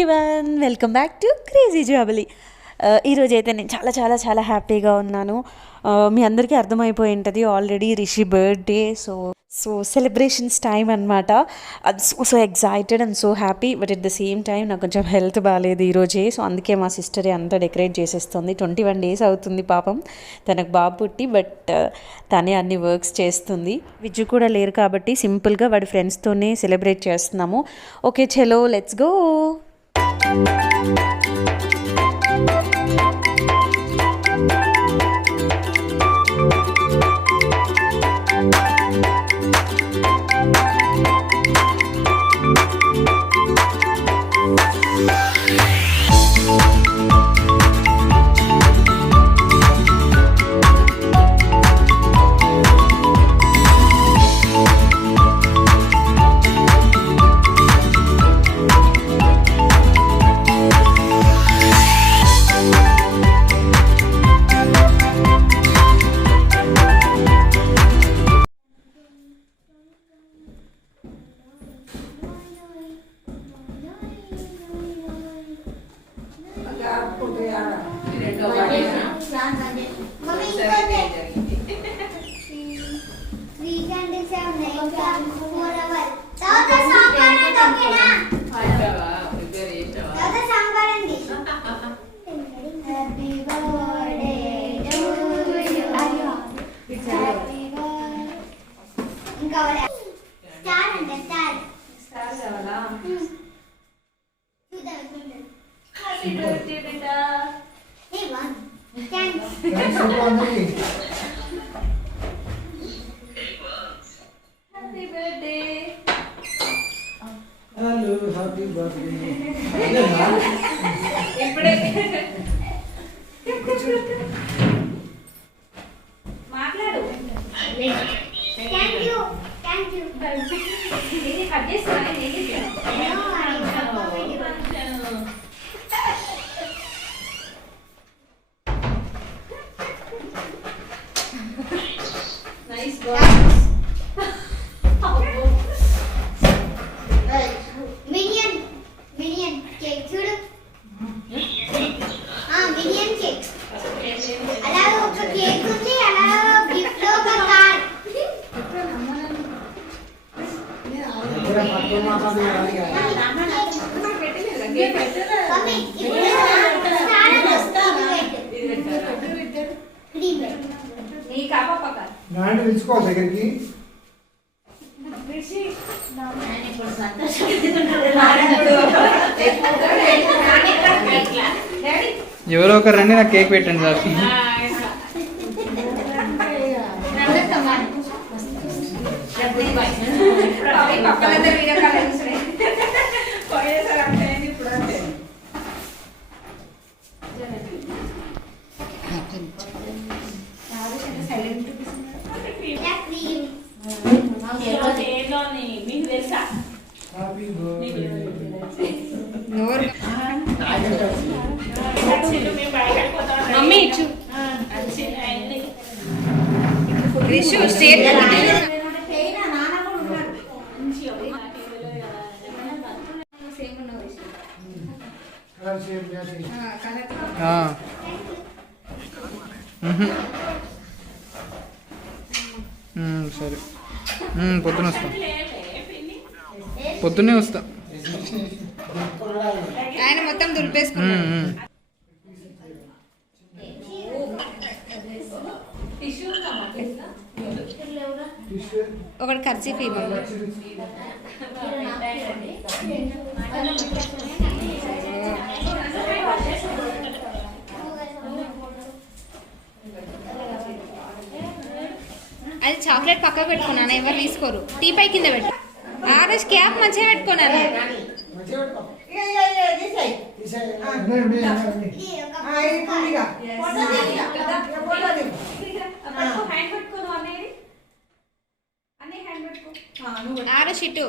Everyone, welcome back to crazy Jabali. ఈరోజు అయితే నేను చాలా చాలా చాలా హ్యాపీగా ఉన్నాను. మీ అందరికీ అర్థమైపోయి ఉంటుంది already Rishi birthday. So celebrations time అనమాట. అది so excited and so happy. But at the same time నాకు కొంచెం హెల్త్ బాగాలేదు ఈరోజే. సో అందుకే మా సిస్టరే అంతా డెకరేట్ చేసేస్తుంది. 21 days అవుతుంది పాపం తనకు బాబు పుట్టి. బట్ తనే అన్ని వర్క్స్ చేస్తుంది. విజ్జు కూడా లేరు కాబట్టి సింపుల్గా వాడి ఫ్రెండ్స్తోనే సెలబ్రేట్ చేస్తున్నాము. ఓకే చలో లెట్స్ గో. దగ్గరికి ఎవరో ఒకరు రండి, నాకు కేక్ పెట్టండి సార్. సరే పొద్దున వస్తా, పొద్దున్నే వస్తా. ఆయన మొత్తం దులిపేసుకున్నాడు. ఒకటి ఖర్చు అది చాక్లెట్ పక్కకు పెట్టుకున్నాను, ఎవరు తీసుకోరు. టీ పై కింద పెట్టు. ఆర్ఎస్ క్యాప్ మంచిగా పెట్టుకున్నాను. ఆర్ఎస్ ఇటు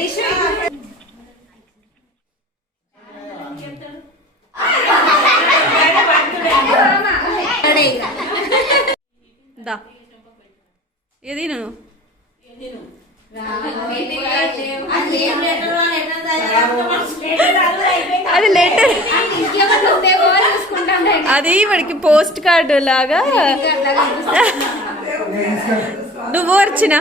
రిషి దా ఏది నేను అది లెటర్, అది వాడికి పోస్ట్ కార్డు లాగా. నువ్వు వచ్చిన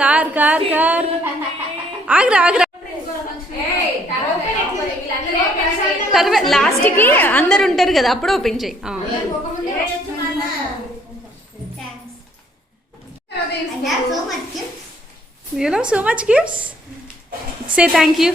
car car car Agra Agra. తర్వాత లాస్ట్కి అందరు ఉంటారు కదా, అప్పుడు ఓపెన్ చేయి. You know so much gifts. Say thank you.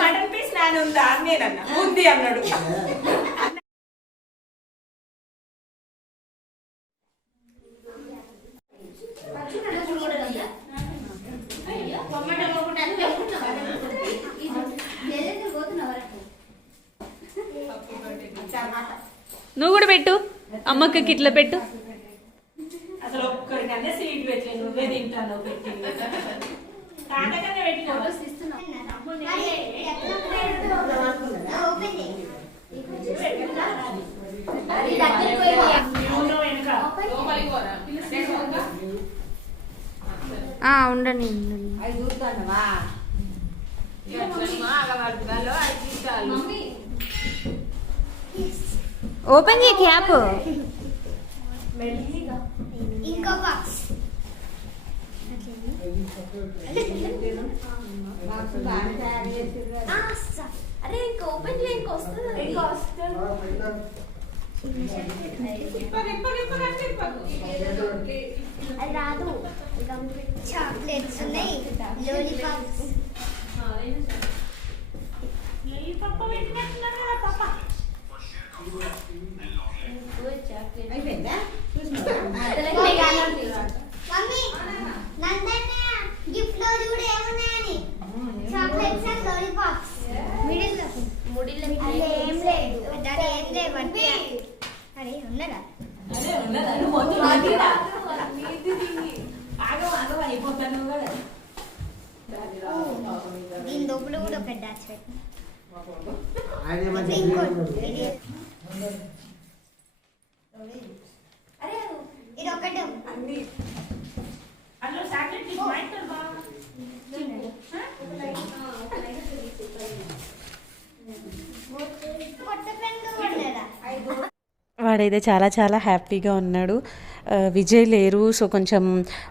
Mutton piece Nani ఉందా అని నేనన్నా, ఉంది అన్నాడు. నువ్వు కూడా పెట్టు, అమ్మకి ఇట్లా పెట్టు. అసలు ఒక్కడికన్నా స్వీట్ పెట్టలేదు, నువ్వే తింటాను పెట్టింది. కాకకన్నా పెట్టినావు. ఉండండి. ఓపెన్ చేయి క్యాప్. ఇంకో బాక్స్ అరే ఇంకా ఓపెన్ చేయి, ఇంకా వస్తుంది. అది రాదు. చాక్లెట్స్ ఉన్నాయి, లాలీపాప్స్. మమ్మీ నందన్న గిఫ్ట్ లో చూడు ఏమున్నాయని. Chocolates and lollipops. మిడిల్ ఏం లేదు, దాని ఏం లేవు అంటే. అరే ఉన్నదా? దీని లోపల కూడా ఒక డాచ్ పెట్టి అరే ఇది ఒకటే వాడైతే చాలా చాలా హ్యాపీగా ఉన్నాడు. విజయ్ లేరు, సో కొంచెం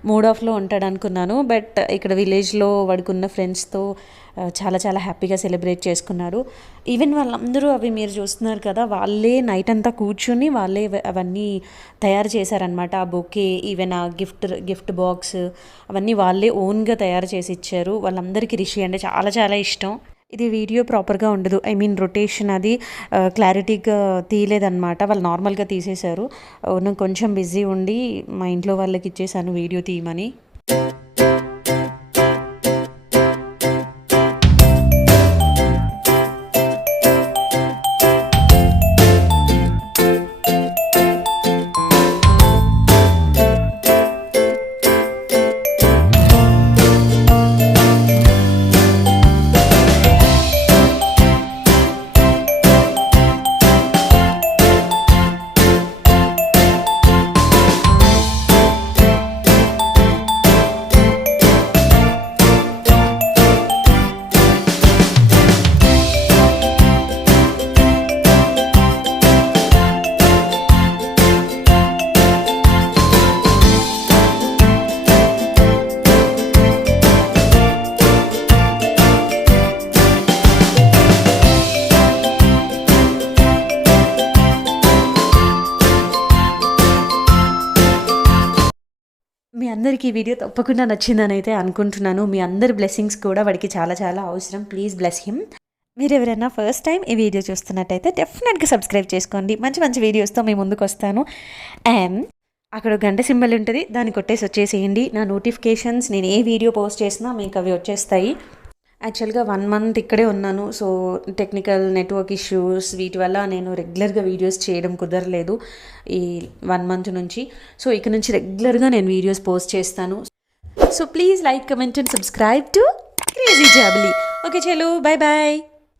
మూడ్ ఆఫ్లో ఉంటాడు అనుకున్నాను. బట్ ఇక్కడ విలేజ్లో వాడికి ఉన్న ఫ్రెండ్స్తో చాలా చాలా హ్యాపీగా సెలబ్రేట్ చేసుకున్నారు. ఈవెన్ వాళ్ళందరూ అవి మీరు చూస్తున్నారు కదా, వాళ్ళే నైట్ అంతా కూర్చుని వాళ్ళే అవన్నీ తయారు చేశారనమాట. ఆ బొకే, ఈవెన్ ఆ గిఫ్ట్ బాక్స్ అవన్నీ వాళ్ళే ఓన్గా తయారు చేసి ఇచ్చారు. వాళ్ళందరికీ రిషి అంటే చాలా చాలా ఇష్టం. ఇది వీడియో ప్రాపర్గా ఉండదు, ఐ మీన్ రొటేషన్ అది క్లారిటీగా తీయలేదన్నమాట. వాళ్ళు నార్మల్గా తీసేశారు. నేను కొంచెం బిజీ ఉండి మా ఇంట్లో వాళ్ళకి ఇచ్చేసాను వీడియో తీయమని. మీ అందరికీ ఈ వీడియో తప్పకుండా నచ్చిందని అయితే అనుకుంటున్నాను. మీ అందరి బ్లెస్సింగ్స్ కూడా వాడికి చాలా చాలా అవసరం. Please bless him. మీరు ఎవరైనా ఫస్ట్ టైం ఈ వీడియో చూస్తున్నట్టయితే డెఫినెట్గా సబ్స్క్రైబ్ చేసుకోండి. మంచి మంచి వీడియోస్తో మీ ముందుకు వస్తాను. అండ్ అక్కడ గంట సింబల్ ఉంటుంది, దాన్ని కొట్టేసి వచ్చేసేయండి. నా నోటిఫికేషన్స్ నేను ఏ వీడియో పోస్ట్ చేసినా మీకు అవి వచ్చేస్తాయి. యాక్చువల్గా 1 మంత్ ఇక్కడే ఉన్నాను. సో టెక్నికల్ నెట్వర్క్ ఇష్యూస్ వీటి వల్ల నేను రెగ్యులర్గా వీడియోస్ చేయడం కుదరలేదు ఈ 1 మంత్ నుంచి. సో ఇక నుంచి రెగ్యులర్గా నేను వీడియోస్ పోస్ట్ చేస్తాను. So please like, comment and subscribe to crazy Jabili. Okay చలో, బాయ్ బాయ్.